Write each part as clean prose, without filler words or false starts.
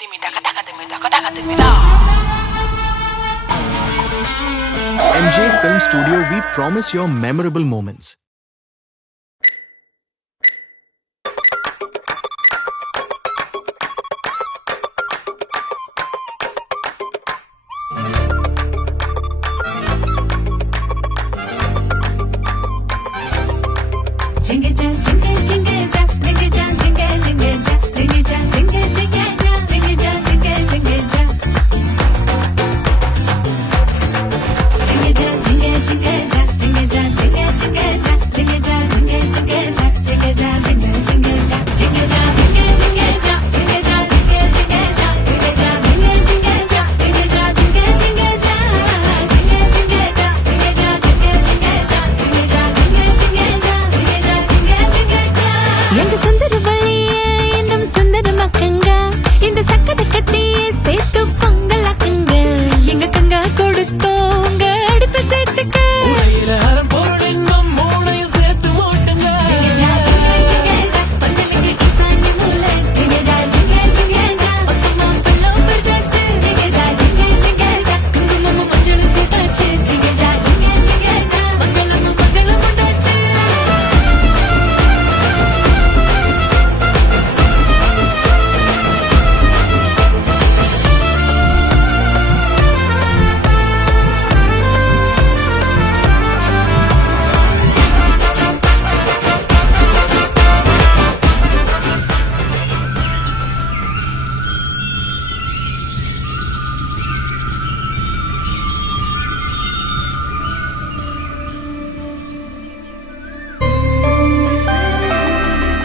MJ Film Studio, we promise your memorable moments.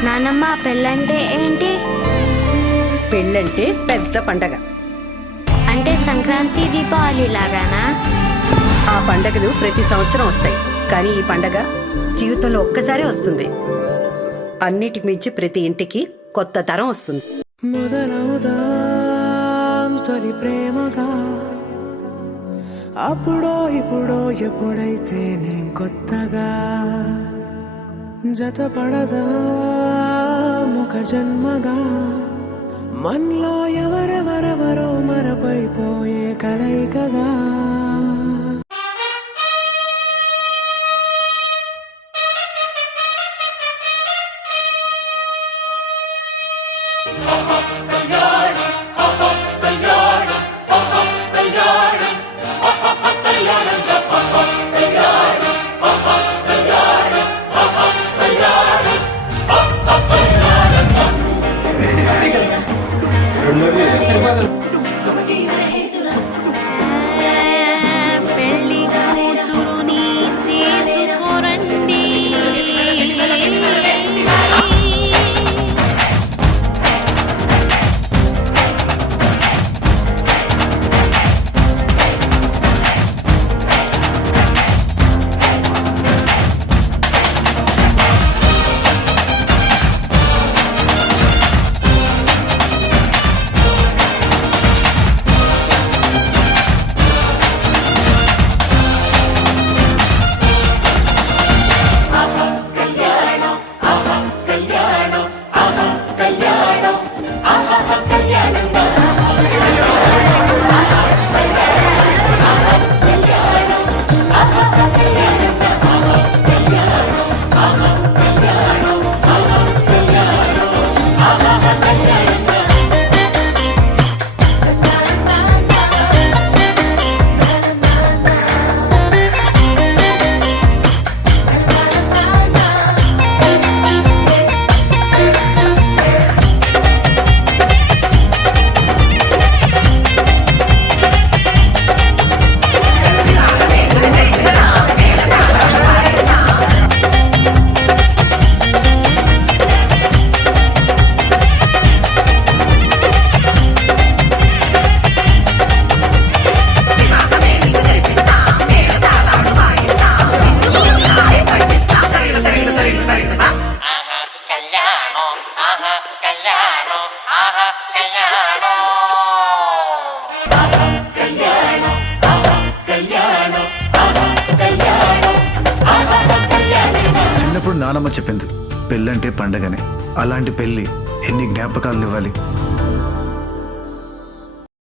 నానమ్మ, పెళ్ళంటే ఏంటి? పెళ్ళంటే పెద్ద పండగ. అంటే సంక్రాంతి, దీపావళి లాగానా? ఆ పండగలు ప్రతి సంవత్సరం వస్తాయి, కానీ ఈ పండగ జీవితంలో ఒక్కసారే వస్తుంది. అన్నిటికి మించి ప్రతి ఇంటికి కొత్త తరం వస్తుంది. మొదలవుదాం తొలి ప్రేమగా, అప్పుడో ఇప్పుడో ఎప్పుడైతే నేను కొత్తగా జతపడదా ఒక జన్మగా, మనలో ఎవరెవరెవరో మరపైపోయే కలయికగా. పెళ్లి కూతురుని తీసుకురండి. చిన్నప్పుడు నానమ్మ చెప్పింది, పెళ్ళంటే పండగనే. అలాంటి పెళ్ళి ఎన్ని జ్ఞాపకాలను ఇవ్వాలి.